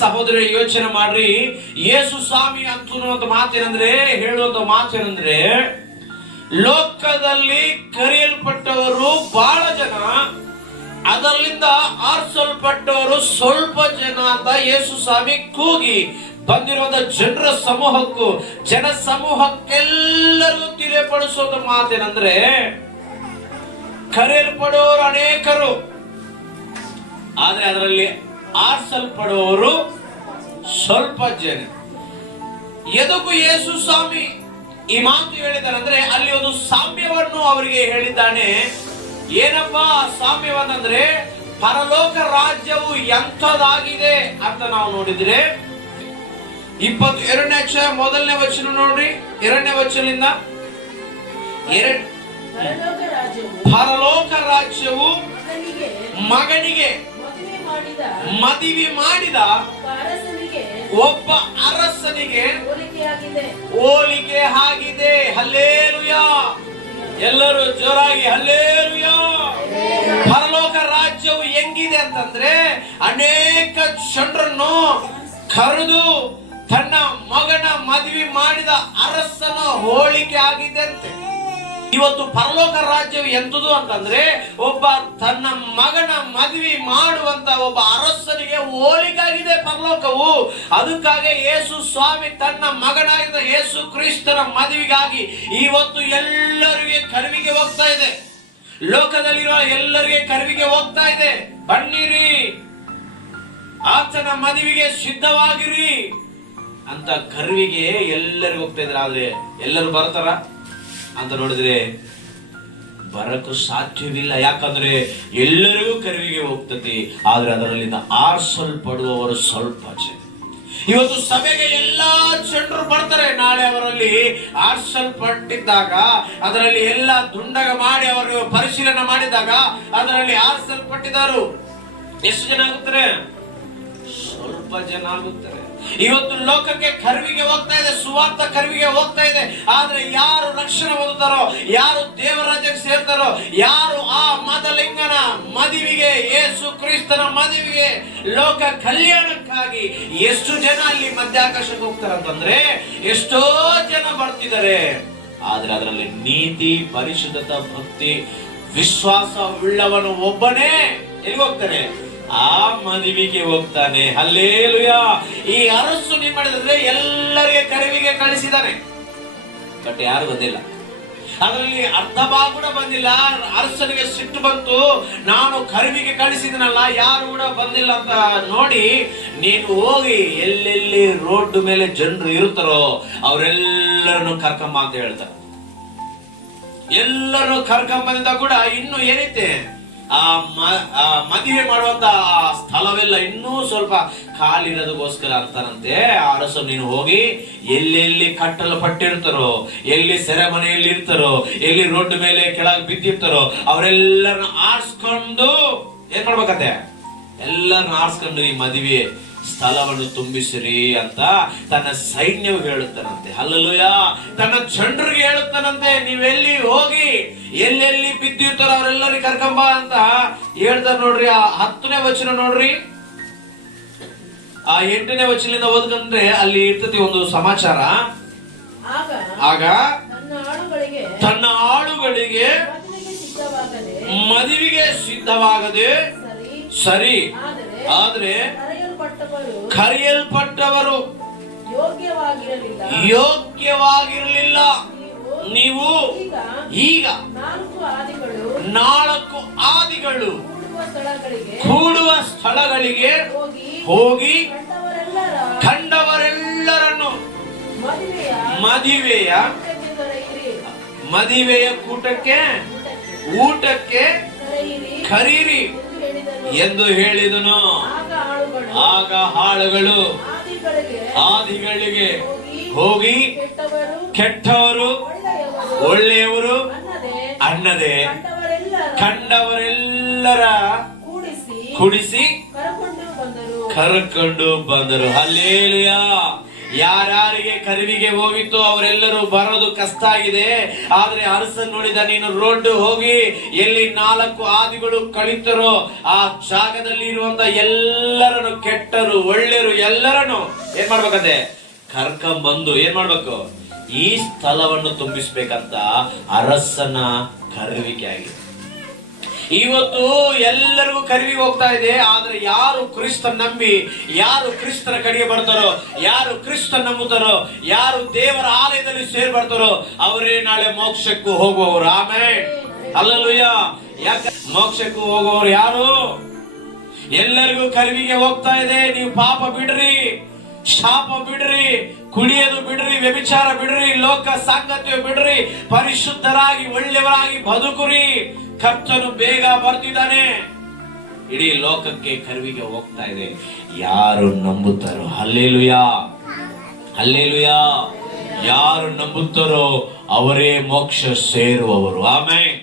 ಸಹೋದರಿ ಯೋಚನೆ ಮಾಡ್ರಿ. ಯೇಸು ಸ್ವಾಮಿ ಅಂತನ್ನುವಂತ ಮಾತೇನಂದ್ರೆ, ಹೇಳುವಂತ ಮಾತೇನಂದ್ರೆ, ಲೋಕದಲ್ಲಿ ಕರೆಯಲ್ಪಟ್ಟವರು ಬಹಳ ಜನ, ಅದರಿಂದ ಆರಿಸಲ್ಪಟ್ಟವರು ಸ್ವಲ್ಪ ಜನ ಅಂತ ಯೇಸು ಸ್ವಾಮಿ ಕೂಗಿ ಬಂದಿರುವಂತ ಜನ ಸಮೂಹಕ್ಕೆಲ್ಲರಿಗೂ ತಿಳಿಯಪಡಿಸುವ ಮಾತೇನಂದ್ರೆ, ಕರೆಯಲ್ಪಡುವವರು ಅನೇಕರು, ಆದ್ರೆ ಅದರಲ್ಲಿ ಆರಿಸಲ್ಪಡುವವರು ಸ್ವಲ್ಪ ಜನ. ಎದಕ್ಕೂ ಯೇಸು ಸ್ವಾಮಿ ಈ ಮಾತು ಹೇಳಿದ್ದಾನೆ ಅಂದ್ರೆ, ಅಲ್ಲಿ ಒಂದು ಸಾಮ್ಯವನ್ನು ಅವರಿಗೆ ಹೇಳಿದ್ದಾನೆ. ಏನಪ್ಪಾ ಸಾಮ್ಯವನ್ನಂದ್ರೆ, ಪರಲೋಕ ರಾಜ್ಯವು ಎಂಥದಾಗಿದೆ ಅಂತ ನಾವು ನೋಡಿದ್ರೆ 22ನೇ ಅಧ್ಯಾಯ 1ನೇ ವಚನ ನೋಡ್ರಿ. 2ನೇ ವಚನದಿಂದ, ಪರಲೋಕ ರಾಜ್ಯವು ಮಗನಿಗೆ ಮದುವೆ ಮಾಡಿದ ಒಬ್ಬ ಅರಸನಿಗೆ ಹೋಲಿಕೆ ಆಗಿದೆ. ಹಲ್ಲೇಲೂಯಾ! ಎಲ್ಲರೂ ಜೋರಾಗಿ ಹಲ್ಲೇಲೂಯಾ! ಪರಲೋಕ ರಾಜ್ಯವು ಹೆಂಗಿದೆ ಅಂತಂದ್ರೆ, ಅನೇಕ ಜನರನ್ನು ಕರೆದು ತನ್ನ ಮಗನ ಮದುವೆ ಮಾಡಿದ ಅರಸನ ಹೋಲಿಕೆ ಆಗಿದೆ ಅಂತೆ. ಇವತ್ತು ಪರಲೋಕ ರಾಜ್ಯವು ಎಂತದು ಅಂತಂದ್ರೆ, ಒಬ್ಬ ತನ್ನ ಮಗನ ಮದುವೆ ಮಾಡುವಂತ ಒಬ್ಬ ಅರಸನಿಗೆ ಹೋಲಿಕಾಗಿದೆ ಪರಲೋಕವು. ಅದಕ್ಕಾಗಿ ಯೇಸು ಸ್ವಾಮಿ ತನ್ನ ಮಗನಾಗಿದ್ದ ಯೇಸು ಕ್ರಿಸ್ತನ ಮದುವೆಗಾಗಿ ಇವತ್ತು ಎಲ್ಲರಿಗೆ ಕರುವಿಗೆ ಹೋಗ್ತಾ ಇದೆ. ಲೋಕದಲ್ಲಿರುವ ಎಲ್ಲರಿಗೆ ಕರುವಿಗೆ ಹೋಗ್ತಾ ಇದೆ. ಬನ್ನಿರಿ, ಆತನ ಮದುವೆಗೆ ಸಿದ್ಧವಾಗಿರಿ ಅಂತ ಕರುವಿಗೆ ಎಲ್ಲರಿಗೂ ಹೋಗ್ತಾ ಇದ್ದಾರೆ. ಆದ್ರೆ ಎಲ್ಲರೂ ಬರ್ತಾರ ಅಂತ ನೋಡಿದ್ರೆ ಬರಕ್ಕೂ ಸಾಧ್ಯವಿಲ್ಲ. ಯಾಕಂದ್ರೆ ಎಲ್ಲರಿಗೂ ಕರುವಿಗೆ ಹೋಗ್ತದೆ, ಆದ್ರೆ ಅದರಲ್ಲಿಂದ ಆರಿಸಲ್ಪಡುವವರು ಸ್ವಲ್ಪ ಜನ. ಇವತ್ತು ಸಭೆಗೆ ಎಲ್ಲಾ ಜನರು ಬರ್ತಾರೆ. ನಾಳೆ ಅವರಲ್ಲಿ ಆರಿಸಲ್ಪಟ್ಟಿದ್ದಾಗ, ಅದರಲ್ಲಿ ಎಲ್ಲ ದುಂಡಗ ಮಾಡಿ ಅವರು ಪರಿಶೀಲನೆ ಮಾಡಿದಾಗ ಅದರಲ್ಲಿ ಆರಿಸಲ್ಪಟ್ಟಿದ್ದಾರೆ ಎಷ್ಟು ಜನ ಆಗುತ್ತಾರೆ? ಸ್ವಲ್ಪ ಜನ ಆಗುತ್ತಾರೆ. ಇವತ್ತು ಲೋಕಕ್ಕೆ ಕರುವಿಗೆ ಹೋಗ್ತಾ ಇದೆ, ಸುವಾರ್ಥ ಕರುವಿಗೆ ಹೋಗ್ತಾ ಇದೆ. ಆದ್ರೆ ಯಾರು ರಕ್ಷಣೆ ಹೊಂದುತ್ತಾರೋ, ಯಾರು ದೇವರಾಜ್ಯಕ್ಕೆ ಸೇರ್ತಾರೋ, ಯಾರು ಆ ಮದಲಿಂಗನ ಮದುವೆಗೆ, ಯೇಸು ಕ್ರಿಸ್ತನ ಮದುವೆಗೆ, ಲೋಕ ಕಲ್ಯಾಣಕ್ಕಾಗಿ ಎಷ್ಟು ಜನ ಅಲ್ಲಿ ಮಧ್ಯಾಕಾಶಕ್ಕೆ ಹೋಗ್ತಾರಂತಂದ್ರೆ ಎಷ್ಟೋ ಜನ ಬರ್ತಿದ್ದಾರೆ. ಆದ್ರೆ ಅದರಲ್ಲಿ ನೀತಿ, ಪರಿಶುದ್ಧತೆ, ಭಕ್ತಿ, ವಿಶ್ವಾಸ ಉಳ್ಳವನು ಒಬ್ಬನೇ ಎಲ್ಲಿ ಹೋಗ್ತಾನೆ? ಆ ಮದುವೆಗೆ ಹೋಗ್ತಾನೆ. ಹಲ್ಲೇಲೂಯಾ! ಈ ಅರಸು ಏನ್ ಮಾಡಿದ್ರೆ ಎಲ್ಲರಿಗೆ ಕರುವಿಗೆ ಕಳಿಸಿದಾನೆ, ಬಟ್ ಯಾರು ಬಂದಿಲ್ಲ. ಅದರಲ್ಲಿ ಅರ್ಧ ಭಾಗ ಕೂಡ ಬಂದಿಲ್ಲ. ಅರಸನಿಗೆ ಸಿಟ್ಟು ಬಂತು, ನಾನು ಕರುವಿಗೆ ಕಳಿಸಿದನಲ್ಲ, ಯಾರು ಕೂಡ ಬಂದಿಲ್ಲ ಅಂತ ನೋಡಿ, ನೀನು ಹೋಗಿ ಎಲ್ಲೆಲ್ಲಿ ರೋಡ್ ಮೇಲೆ ಜನರು ಇರ್ತಾರೋ ಅವರೆಲ್ಲರನ್ನು ಕರ್ಕೊಂಬ ಅಂತ ಹೇಳ್ತಾರೆ. ಎಲ್ಲರನ್ನು ಕರ್ಕೊಂಬಂದ ಕೂಡ ಇನ್ನು ಏನೈತೆ, ಆ ಮದುವೆ ಮಾಡುವಂತ ಸ್ಥಳವೆಲ್ಲ ಇನ್ನೂ ಸ್ವಲ್ಪ ಖಾಲಿರೋದಕ್ಕೋಸ್ಕರ ಅಂತಾನಂತೆ. ಅರಸು ನೀನು ಹೋಗಿ ಎಲ್ಲೆಲ್ಲಿ ಕಟ್ಟಲ್ಪಟ್ಟಿರ್ತಾರೋ, ಎಲ್ಲಿ ಸೆರೆಮನೆಯಲ್ಲಿ ಇರ್ತಾರೋ, ಎಲ್ಲಿ ರೋಡ್ ಮೇಲೆ ಕೆಳಗೆ ಬಿದ್ದಿರ್ತಾರೋ ಅವರೆಲ್ಲರನ್ನ ಆರಿಸ್ಕೊಂಡು ಏನ್ ಮಾಡ್ಬೇಕಂತೆ, ಎಲ್ಲರನ್ನ ಆರಿಸ್ಕೊಂಡು ಈ ಮದುವೆ ಸ್ಥಳವನ್ನು ತುಂಬಿಸಿರಿ ಅಂತ ತನ್ನ ಸೈನ್ಯವು ಹೇಳುತ್ತಾನಂತೆ. ಹಲ್ಲೆಲೂಯಾ! ತನ್ನ ಜನರಿಗೆ ಹೇಳುತ್ತಾನಂತೆ, ನೀವೆಲ್ಲಿ ಹೋಗಿ ಎಲ್ಲೆಲ್ಲಿ ಬಿದ್ದಿರ್ತಾರೋ ಅವರೆಲ್ಲರಿಗೆ ಕರ್ಕೊಂಬ ಅಂತ ಹೇಳ್ತಾರೆ. ನೋಡ್ರಿ, ಆ 10ನೇ ವಚನ ನೋಡ್ರಿ. ಆ 8ನೇ ವಚನದಿಂದ ಓದ್ಕೊಂಡ್ರೆ ಅಲ್ಲಿ ಇರ್ತತಿ ಒಂದು ಸಮಾಚಾರ. ಆಗ ತನ್ನ ಆಳುಗಳಿಗೆ ಮದುವೆಗೆ ಸಿದ್ಧವಾಗದೆ ಸರಿ, ಆದ್ರೆ ಕರೆಯಲ್ಪಟ್ಟವರು ಯೋಗ್ಯವಾಗಿರಲಿಲ್ಲ. ನೀವು ಈಗ 4 ಆದಿಗಳು ಕೂಡುವ ಸ್ಥಳಗಳಿಗೆ ಹೋಗಿ ಕಂಡವರೆಲ್ಲರನ್ನು ಮದುವೆಯ ಊಟಕ್ಕೆ ಕರೀರಿ ಎಂದು ಹೇಳಿದನು. ಆಗ ಆಳುಗಳು ಆದಿಗಳಿಗೆ ಹೋಗಿ ಕೆಟ್ಟವರು ಒಳ್ಳೆಯವರು ಅನ್ನದೆ ಕಂಡವರೆಲ್ಲರ ಕೂಡಿಸಿ ಕರಕೊಂಡು ಬಂದರು. ಹಲ್ಲೇಲೂಯಾ! ಯಾರ್ಯಾರಿಗೆ ಕರುವಿಗೆ ಹೋಗಿತ್ತು ಅವರೆಲ್ಲರೂ ಬರೋದು ಕಷ್ಟ ಆಗಿದೆ. ಆದ್ರೆ ಅರಸನ್ ನೋಡಿದ, ನೀನು ರೋಡ್ ಹೋಗಿ ಎಲ್ಲಿ 4 ಆದಿಗಳು ಕಳಿತರೋ ಆ ಜಾಗದಲ್ಲಿ ಇರುವಂತ ಎಲ್ಲರನ್ನು, ಕೆಟ್ಟರು ಒಳ್ಳೆಯರು ಎಲ್ಲರನ್ನು ಏನ್ ಮಾಡ್ಬೇಕಂತೆ ಕರ್ಕೊಂಬಂದು ಏನ್ ಮಾಡ್ಬೇಕು, ಈ ಸ್ಥಳವನ್ನು ತುಂಬಿಸ್ಬೇಕಂತ ಅರಸನ ಕರುವಿಕೆ ಆಗಿದೆ. ಇವತ್ತು ಎಲ್ಲರಿಗೂ ಕರುವಿಗೆ ಹೋಗ್ತಾ ಇದೆ. ಆದ್ರೆ ಯಾರು ಕ್ರಿಸ್ತ ನಂಬಿ, ಯಾರು ಕ್ರಿಸ್ತನ ಕಡೆಗೆ ಬರ್ತಾರೋ, ಯಾರು ಕ್ರಿಸ್ತ ನಂಬುತ್ತಾರೋ, ಯಾರು ದೇವರ ಆಲಯದಲ್ಲಿ ಸೇರಿ ಬರ್ತಾರೋ ಅವರೇ ನಾಳೆ ಮೋಕ್ಷಕ್ಕೂ ಹೋಗುವವರು. Amen, hallelujah. ಯಾಕೆ ಮೋಕ್ಷಕ್ಕೂ ಹೋಗುವವರು ಯಾರು? ಎಲ್ಲರಿಗೂ ಕರುವಿಗೆ ಹೋಗ್ತಾ ಇದೆ. ನೀವು ಪಾಪ ಬಿಡ್ರಿ, ಶಾಪ ಬಿಡ್ರಿ, ಕುಡಿಯೋದು ಬಿಡ್ರಿ, ವ್ಯಭಿಚಾರ ಬಿಡ್ರಿ, ಲೋಕ ಸಂಗತಿಯು ಬಿಡ್ರಿ, ಪರಿಶುದ್ಧರಾಗಿ ಒಳ್ಳೆಯವರಾಗಿ ಬದುಕುರಿ. ಕರ್ತನು ಬೇಗ ಬರ್ತಿದ್ದಾನೆ. ಇಡೀ ಲೋಕಕ್ಕೆ ಕರುವಿಗೆ ಹೋಗ್ತಾ ಇದೆ. ಯಾರು ನಂಬುತ್ತಾರೋ, ಹಲ್ಲೆಲೂಯಾ ಹಲ್ಲೆಲೂಯಾ, ಯಾರು ನಂಬುತ್ತಾರೋ ಅವರೇ ಮೋಕ್ಷ ಸೇರುವವರು. ಆಮೆನ್.